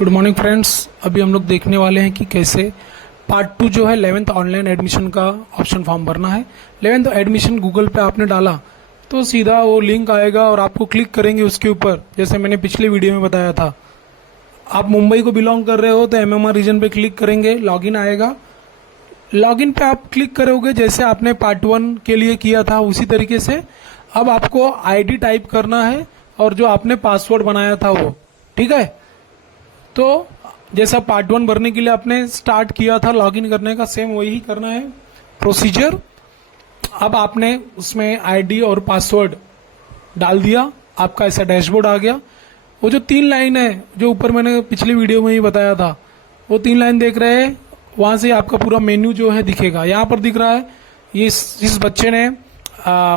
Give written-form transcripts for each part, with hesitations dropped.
Good morning friends. अभी हम लोग देखने वाले हैं कि कैसे पार्ट 2 जो है 11th ऑनलाइन एडमिशन का ऑप्शन फॉर्म भरना है। 11th एडमिशन गूगल पे आपने डाला तो सीधा वो लिंक आएगा और आपको क्लिक करेंगे उसके ऊपर, जैसे मैंने पिछले वीडियो में बताया था। आप मुंबई को बिलोंग कर रहे हो तो MMR रीजन पे क्लिक करेंगे, लॉगिन आएगा। लॉगिन पे आप क्लिक करोगे जैसे आपने पार्ट 1 के लिए किया था उसी तरीके से। अब आपको ID टाइप करना है और जो आपने पासवर्ड बनाया था वो, ठीक है। तो जैसा पार्ट 1 भरने के लिए आपने स्टार्ट किया था लॉगिन करने का, सेम वही करना है प्रोसीजर। अब आपने उसमें ID और पासवर्ड डाल दिया, आपका ऐसा डैशबोर्ड आ गया। वो जो 3 लाइन है जो ऊपर मैंने पिछली वीडियो में ही बताया था, वो 3 लाइन देख रहे हैं, वहां से आपका पूरा मेन्यू जो है दिखेगा। यहाँ पर दिख रहा है ये इस बच्चे ने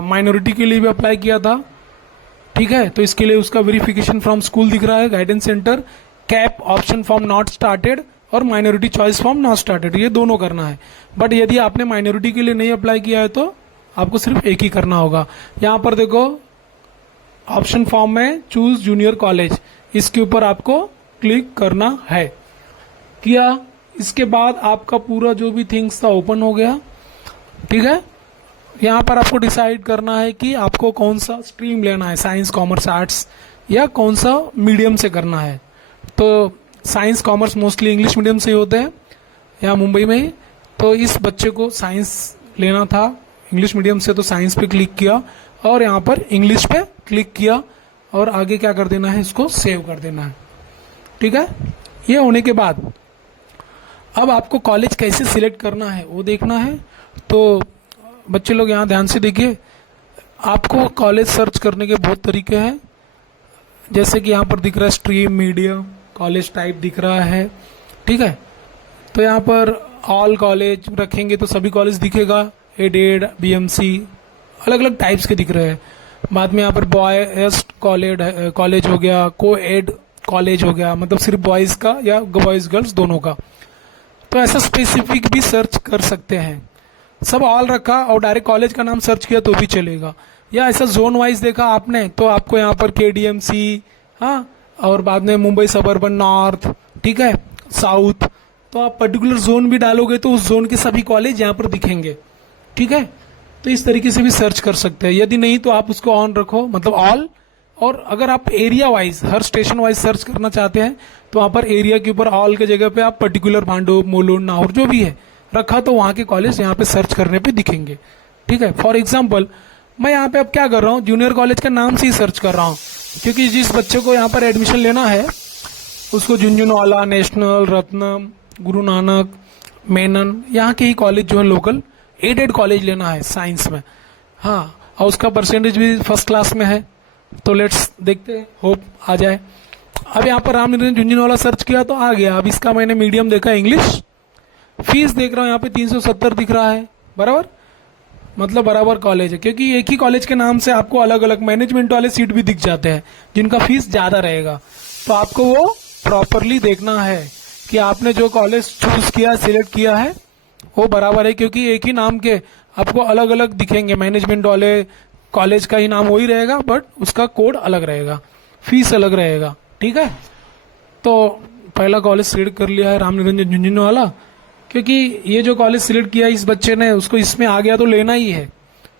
माइनॉरिटी के लिए भी अप्लाई किया था, ठीक है। तो इसके लिए उसका वेरिफिकेशन फ्रॉम स्कूल दिख रहा है, guidance centre, CAP option form not started और minority choice form not started, ये दोनों करना है। बट यदि आपने माइनॉरिटी के लिए नहीं अप्लाई किया है तो आपको सिर्फ एक ही करना होगा। यहाँ पर देखो ऑप्शन फॉर्म में चूज जूनियर कॉलेज, इसके ऊपर आपको क्लिक करना है। किया, इसके बाद आपका पूरा जो भी थिंग्स था ओपन हो गया, ठीक है। यहाँ पर आपको डिसाइड करना है कि आपको कौन सा स्ट्रीम लेना है, साइंस कॉमर्स आर्ट्स या कौन सा मीडियम से करना है। तो science commerce mostly English medium से ही होते हैं यहाँ मुंबई में ही। तो इस बच्चे को साइंस लेना था इंग्लिश मीडियम से, तो साइंस पे क्लिक किया और यहाँ पर इंग्लिश पे क्लिक किया और आगे क्या कर देना है, इसको सेव कर देना है, ठीक है। ये होने के बाद अब आपको कॉलेज कैसे सिलेक्ट करना है वो देखना है। तो बच्चे लोग यहाँ ध्यान से देखिए, आपको कॉलेज सर्च करने के बहुत तरीके हैं। जैसे कि यहाँ पर दिख रहा है स्ट्रीम, मीडिया, कॉलेज टाइप दिख रहा है, ठीक है। तो यहाँ पर ऑल कॉलेज रखेंगे तो सभी कॉलेज दिखेगा, एडेड, BMC, अलग अलग टाइप्स के दिख रहे हैं। बाद में यहाँ पर बॉयज कॉलेज हो गया, को एड कॉलेज हो गया, मतलब सिर्फ बॉयज़ का या बॉयज़ गर्ल्स दोनों का। तो ऐसा स्पेसिफिक भी सर्च कर सकते हैं। सब ऑल रखा और डायरेक्ट कॉलेज का नाम सर्च किया तो भी चलेगा, या ऐसा जोन वाइज देखा आपने तो आपको यहाँ पर KDMC, हाँ, और बाद में मुंबई सबर्बन नॉर्थ, ठीक है, साउथ, तो आप पर्टिकुलर जोन भी डालोगे तो उस जोन के सभी कॉलेज यहाँ पर दिखेंगे, ठीक है। तो इस तरीके से भी सर्च कर सकते हैं। यदि नहीं तो आप उसको ऑन रखो, मतलब ऑल। और अगर आप एरिया वाइज, हर स्टेशन वाइज सर्च करना चाहते हैं तो वहाँ पर एरिया के ऊपर ऑल के जगह पे आप पर्टिकुलर भांडुप, मुलुंड, नाहौर जो भी है रखा तो वहाँ के कॉलेज यहाँ पे सर्च करने पे दिखेंगे, ठीक है। फॉर एग्जाम्पल मैं यहाँ पे अब क्या कर रहा हूँ, जूनियर कॉलेज का नाम से ही सर्च कर रहा हूँ, क्योंकि जिस बच्चे को यहाँ पर एडमिशन लेना है उसको झुंझुनवाला, नेशनल, रत्नम, गुरु नानक, मेनन, यहाँ के ही कॉलेज जो है लोकल एडेड कॉलेज लेना है साइंस में, हाँ। और उसका परसेंटेज भी फर्स्ट क्लास में है, तो लेट्स देखते हैं, होप आ जाए। अब यहाँ पर रामनिरंजन झुंझुनवाला सर्च किया तो आ गया। अब इसका मैंने मीडियम देखा इंग्लिश, फीस देख रहा हूँ यहाँ पे 370 दिख रहा है, बराबर, मतलब बराबर कॉलेज है। क्योंकि एक ही कॉलेज के नाम से आपको अलग अलग मैनेजमेंट वाले सीट भी दिख जाते हैं जिनका फीस ज्यादा रहेगा। तो आपको वो प्रॉपरली देखना है कि आपने जो कॉलेज चूज किया, सिलेक्ट किया है वो बराबर है, क्योंकि एक ही नाम के आपको अलग अलग दिखेंगे। मैनेजमेंट वाले कॉलेज का ही नाम वही रहेगा बट उसका कोड अलग रहेगा, फीस अलग रहेगा, ठीक है। तो पहला कॉलेज सिलेक्ट कर लिया है रामनिरंजन झुंझुनवाला, क्योंकि ये जो कॉलेज सिलेक्ट किया इस बच्चे ने उसको इसमें आ गया तो लेना ही है।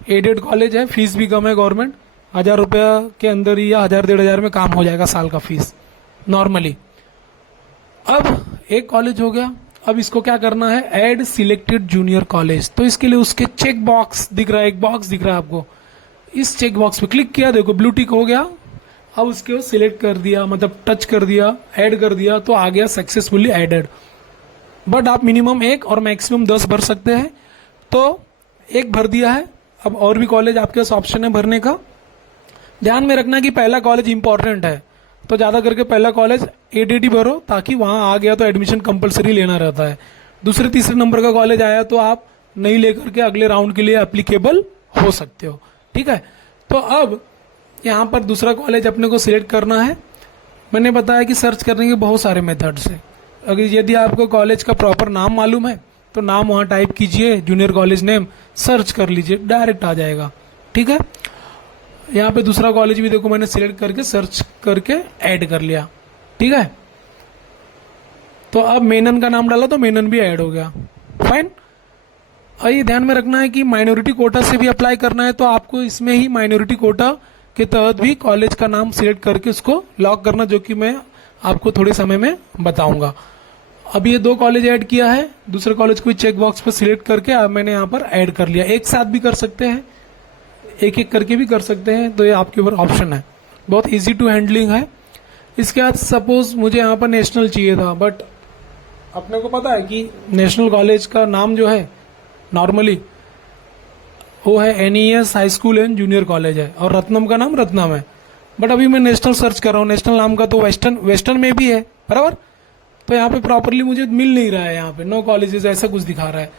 एडेड कॉलेज है, फीस भी कम है, गवर्नमेंट 1000 रुपया के अंदर ही या 1000-1500 में काम हो जाएगा साल का फीस नॉर्मली। अब एक कॉलेज हो गया, अब इसको क्या करना है, ऐड सिलेक्टेड जूनियर कॉलेज। तो इसके लिए उसके चेक बॉक्स दिख रहा है, एक बॉक्स दिख रहा है आपको, इस चेक बॉक्स पे क्लिक किया, देखो ब्लू टिक हो गया। अब उसके सिलेक्ट कर दिया, मतलब टच कर दिया, ऐड कर दिया तो आ गया सक्सेसफुली एडेड। बट आप मिनिमम 1 और मैक्सिमम 10 भर सकते हैं, तो 1 भर दिया है। अब और भी कॉलेज आपके पास ऑप्शन है भरने का। ध्यान में रखना कि पहला कॉलेज इंपॉर्टेंट है, तो ज्यादा करके पहला कॉलेज एडेड भरो, ताकि वहां आ गया तो एडमिशन कंपलसरी लेना रहता है। दूसरे तीसरे नंबर का कॉलेज आया तो आप नहीं लेकर के अगले राउंड के लिए एप्लीकेबल हो सकते हो, ठीक है। तो अब यहाँ पर दूसरा कॉलेज अपने को सिलेक्ट करना है। मैंने बताया कि सर्च करने के बहुत सारे मेथड्स है। अगर यदि आपको कॉलेज का प्रॉपर नाम मालूम है तो नाम वहां टाइप कीजिए, जूनियर कॉलेज नेम सर्च कर लीजिए, डायरेक्ट आ जाएगा, ठीक है। यहाँ पे दूसरा कॉलेज भी देखो मैंने सिलेक्ट करके सर्च करके ऐड कर लिया, ठीक है। तो अब मेनन का नाम डाला तो मेनन भी ऐड हो गया। फाइन। और ये ध्यान में रखना है कि माइनॉरिटी कोटा से भी अप्लाई करना है तो आपको इसमें ही माइनॉरिटी कोटा के तहत भी कॉलेज का नाम सिलेक्ट करके उसको लॉक करना, जो कि मैं आपको थोड़े समय में बताऊंगा। अब ये 2 कॉलेज ऐड किया है, दूसरे कॉलेज को चेक बॉक्स पर सिलेक्ट करके अब मैंने यहाँ पर ऐड कर लिया। एक साथ भी कर सकते हैं, एक एक करके भी कर सकते हैं, तो ये आपके ऊपर ऑप्शन है। बहुत इजी टू हैंडलिंग है। इसके बाद सपोज मुझे यहाँ पर नेशनल चाहिए था, बट अपने को पता है कि नेशनल कॉलेज का नाम जो है नॉर्मली वो है NES high school and junior college है, और रत्नम का नाम रत्नम है। बट अभी मैं नेशनल सर्च कर रहा हूँ, नेशनल नाम का तो वेस्टर्न में भी है बराबर, तो यहाँ पे प्रॉपरली मुझे मिल नहीं रहा है। यहाँ पे नो कॉलेजेस ऐसा कुछ दिखा रहा है,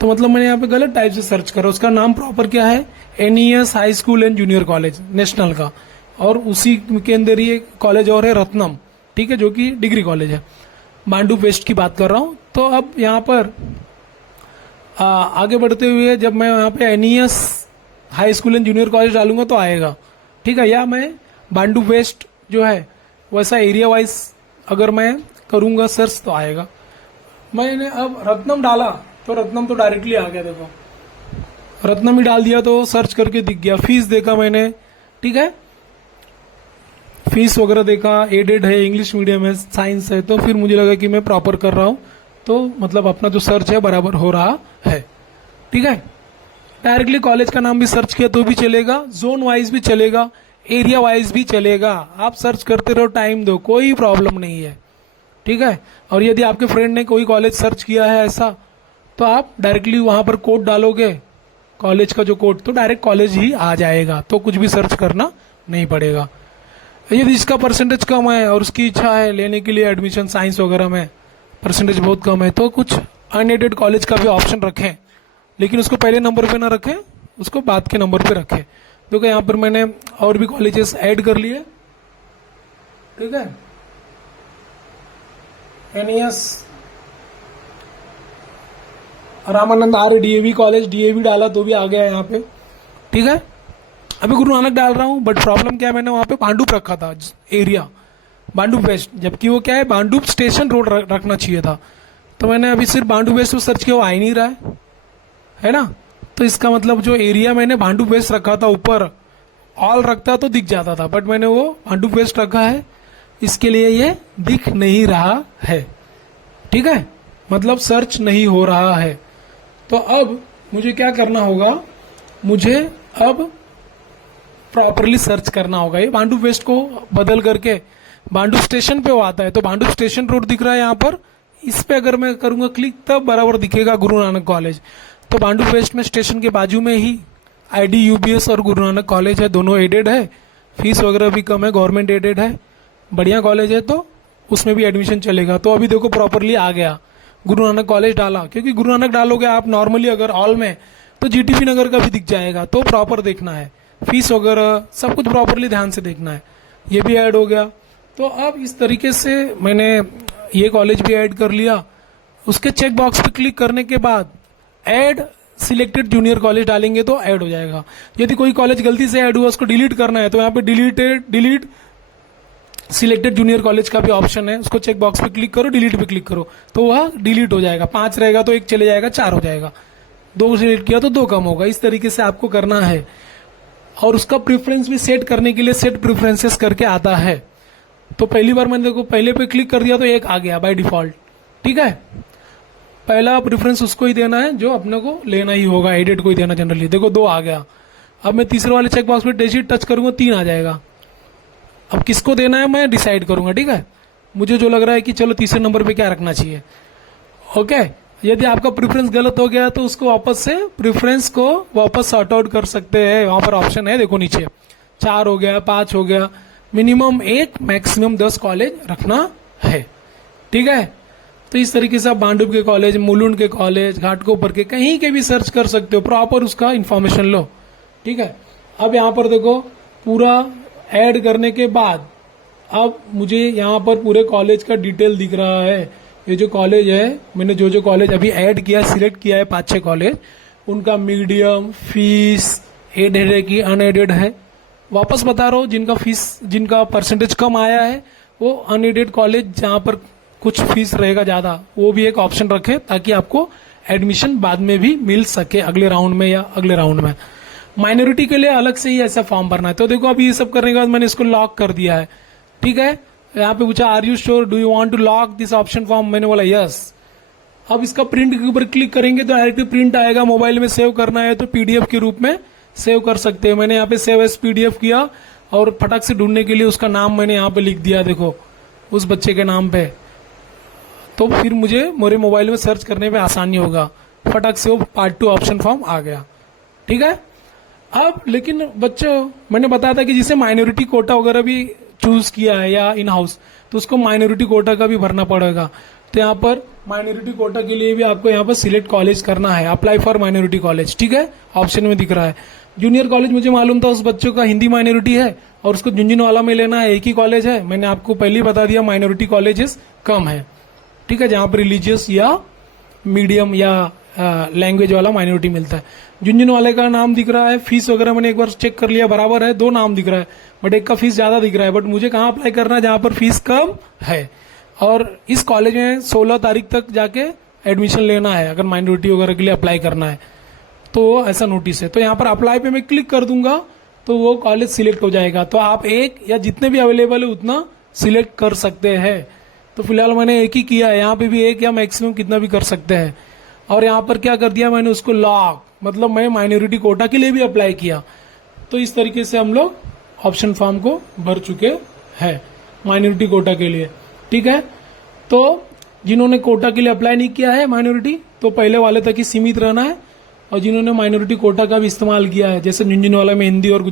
तो मतलब मैंने यहाँ पे गलत टाइप से सर्च करा। उसका नाम प्रॉपर क्या है, NES high school and junior college national का, और उसी के अंदर ही एक कॉलेज और है रत्नम, ठीक है, जो कि डिग्री कॉलेज है। मांडू वेस्ट की बात कर रहा हूँ। तो अब यहाँ पर आगे बढ़ते हुए जब मैं यहाँ पे NES high school and junior college डालूंगा तो आएगा, ठीक है, या मैं बांडू वेस्ट जो है वैसा एरिया वाइज अगर मैं करूंगा सर्च तो आएगा। मैंने अब रत्नम डाला तो रत्नम तो डायरेक्टली आ गया, देखो रत्नम ही डाल दिया तो सर्च करके दिख गया। फीस देखा मैंने, ठीक है, फीस वगैरह देखा, एडेड है, इंग्लिश मीडियम है, साइंस है, तो फिर मुझे लगा कि मैं प्रॉपर कर रहा हूँ, तो मतलब अपना जो सर्च है बराबर हो रहा है, ठीक है। डायरेक्टली कॉलेज का नाम भी सर्च किया तो भी चलेगा, जोन वाइज भी चलेगा, एरिया वाइज भी चलेगा, आप सर्च करते रहो, टाइम दो, कोई प्रॉब्लम नहीं है, ठीक है। और यदि आपके फ्रेंड ने कोई कॉलेज सर्च किया है ऐसा, तो आप डायरेक्टली वहां पर कोड डालोगे, कॉलेज का जो कोड, तो डायरेक्ट कॉलेज ही आ जाएगा, तो कुछ भी सर्च करना नहीं पड़ेगा। यदि इसका परसेंटेज कम है और उसकी इच्छा है लेने के लिए एडमिशन साइंस वगैरह में, परसेंटेज बहुत कम है, तो कुछ अनएडेड कॉलेज का भी ऑप्शन रखें, लेकिन उसको पहले नंबर पे ना रखें, उसको बाद के नंबर पे रखें। देखो यहाँ पर मैंने और भी कॉलेजेस ऐड कर लिए, ठीक है, NES रामानंद आर्य DAV कॉलेज, DAV डाला तो भी आ गया यहाँ पे, ठीक है। अभी गुरु नानक डाल रहा हूँ, बट प्रॉब्लम क्या है, मैंने वहां पे बांडुप रखा था एरिया, बांडुप वेस्ट, जबकि वो क्या है बांडुप स्टेशन रोड रखना चाहिए था। तो मैंने अभी सिर्फ बांडुप वेस्ट को सर्च किया, वो आ ही नहीं रहा है ना। तो इसका मतलब जो एरिया मैंने बांडुप वेस्ट रखा था, ऊपर ऑल रखता तो दिख जाता था, बट मैंने वो बांडुप वेस्ट रखा है, इसके लिए ये दिख नहीं रहा है, ठीक है, मतलब सर्च नहीं हो रहा है। तो अब मुझे क्या करना होगा, मुझे अब प्रॉपरली सर्च करना होगा। ये बांडुप वेस्ट को बदल करके बांडुप स्टेशन पे वो आता है, तो बांडुप स्टेशन रोड दिख रहा है यहाँ पर, इस पे अगर मैं करूंगा क्लिक तब बराबर दिखेगा गुरु नानक कॉलेज। तो बांडुप वेस्ट में स्टेशन के बाजू में ही ID UBS और गुरु नानक कॉलेज है, दोनों एडेड है, फीस वगैरह भी कम है, गवर्नमेंट एडेड है, बढ़िया कॉलेज है, तो उसमें भी एडमिशन चलेगा। तो अभी देखो प्रॉपरली आ गया, गुरु नानक कॉलेज डाला, क्योंकि गुरु नानक डालोगे आप नॉर्मली अगर ऑल में, तो GTP नगर का भी दिख जाएगा, तो प्रॉपर देखना है, फीस वगैरह सब कुछ प्रॉपरली ध्यान से देखना है। ये भी ऐड हो गया। तो अब इस तरीके से मैंने ये कॉलेज भी ऐड कर लिया। उसके चेक बॉक्स पे क्लिक करने के बाद ऐड सिलेक्टेड जूनियर कॉलेज डालेंगे तो ऐड हो जाएगा। यदि कोई कॉलेज गलती से ऐड हुआ, उसको डिलीट करना है, तो यहाँ पे डिलीट सिलेक्टेड जूनियर कॉलेज का भी ऑप्शन है, उसको चेक बॉक्स पे क्लिक करो, डिलीट पे क्लिक करो, तो वह डिलीट हो जाएगा। 5 रहेगा तो 1 चले जाएगा, 4 हो जाएगा, 2 सिलेक्ट किया तो 2 कम होगा। इस तरीके से आपको करना है। और उसका प्रेफरेंस भी सेट करने के लिए सेट प्रेफरेंसेस करके आता है। तो पहली बार मैंने देखो पहले पे क्लिक कर दिया तो 1 आ गया बाय डिफॉल्ट, ठीक है। पहला प्रेफरेंस उसको ही देना है जो अपने को लेना ही होगा, एडिट को ही देना जनरली। देखो 2 आ गया। अब मैं तीसरे वाले चेक बॉक्स पे डिजिट टच करूंगा, 3 आ जाएगा। अब किसको देना है मैं डिसाइड करूंगा, ठीक है। मुझे जो लग रहा है कि चलो तीसरे नंबर पे क्या रखना चाहिए, ओके। यदि आपका प्रेफरेंस गलत हो गया तो उसको वापस से प्रेफरेंस को वापस सॉर्ट आउट कर सकते हैं। वहां पर ऑप्शन है, देखो नीचे 4 हो गया, 5 हो गया, मिनिमम 1 मैक्सिमम 10 कॉलेज रखना है, ठीक है। तो इस तरीके से आप बांडुप के कॉलेज, मुलुंड के कॉलेज, घाटकोपर के कहीं के भी सर्च कर सकते हो, प्रॉपर उसका इन्फॉर्मेशन लो, ठीक है। अब यहाँ पर देखो पूरा ऐड करने के बाद अब मुझे यहाँ पर पूरे कॉलेज का डिटेल दिख रहा है। ये जो कॉलेज है, मैंने जो कॉलेज अभी ऐड किया, सिलेक्ट किया है 5-6 कॉलेज, उनका मीडियम, फीस, एडेड है कि अनएडेड है। वापस बता रहा हूँ, जिनका फीस, जिनका परसेंटेज कम आया है वो अनएडेड कॉलेज जहाँ पर कुछ फीस रहेगा ज़्यादा, वो भी एक ऑप्शन रखें ताकि आपको एडमिशन बाद में भी मिल सके अगले राउंड में या अगले राउंड में। माइनॉरिटी के लिए अलग से ही ऐसा फॉर्म भरना है। तो देखो अभी ये सब करने के बाद मैंने इसको लॉक कर दिया है, ठीक है। यहाँ पे पूछा are you sure, do you want to lock this option form, मैंने बोला यस। अब इसका प्रिंट के ऊपर क्लिक करेंगे तो डायरेक्टली प्रिंट आएगा। मोबाइल में सेव करना है तो पीडीएफ के रूप में सेव कर सकते हैं। मैंने यहाँ पे सेव एज पीडीएफ किया और फटक से ढूंढने के लिए उसका नाम मैंने यहाँ पे लिख दिया, देखो उस बच्चे के नाम पे, तो फिर मुझे मेरे मोबाइल में सर्च करने पे आसानी होगा। फटक से वो पार्ट 2 ऑप्शन फॉर्म आ गया, ठीक है। अब लेकिन बच्चों मैंने बताया था कि जिसे माइनॉरिटी कोटा वगैरह भी चूज किया है या इन हाउस, तो उसको माइनॉरिटी कोटा का भी भरना पड़ेगा। तो यहाँ पर माइनॉरिटी कोटा के लिए भी आपको यहाँ पर सिलेक्ट कॉलेज करना है, अप्लाई फॉर माइनॉरिटी कॉलेज, ठीक है, ऑप्शन में दिख रहा है। जूनियर कॉलेज मुझे मालूम था उस बच्चों का हिंदी माइनॉरिटी है और उसको झुंझुनवाला में लेना है, एक ही कॉलेज है। मैंने आपको पहले ही बता दिया माइनॉरिटी कॉलेजेस कम है, ठीक है, जहां पर रिलीजियस या मीडियम या लैंग्वेज वाला माइनॉरिटी मिलता है। झुंझुनवाले का नाम दिख रहा है, फीस वगैरह मैंने एक बार चेक कर लिया, बराबर है, 2 नाम दिख रहा है, बट एक का फीस ज्यादा दिख रहा है। बट मुझे कहाँ अप्लाई करना है, जहां पर फीस कम है। और इस कॉलेज में 16 तारीख तक जाके एडमिशन लेना है अगर माइनॉरिटी वगैरह के लिए अप्लाई करना है, तो ऐसा नोटिस है। तो यहाँ पर अप्लाई पे मैं क्लिक कर दूंगा तो वो कॉलेज सिलेक्ट हो जाएगा। तो आप एक या जितने भी अवेलेबल है उतना सिलेक्ट कर सकते हैं। तो फिलहाल मैंने एक ही किया है, यहाँ पे भी एक या मैक्सिमम कितना भी कर सकते हैं। और यहाँ पर क्या कर दिया मैंने, उसको लॉक, मतलब मैं माइनॉरिटी कोटा के लिए भी अप्लाई किया। तो इस तरीके से हम लोग ऑप्शन फॉर्म को भर चुके हैं माइनॉरिटी कोटा के लिए, ठीक है। तो जिन्होंने कोटा के लिए अप्लाई नहीं किया है माइनॉरिटी, तो पहले वाले तक ही सीमित रहना है। और जिन्होंने माइनॉरिटी कोटा का भी इस्तेमाल किया है, जैसे झुंझुनवाला में हिंदी और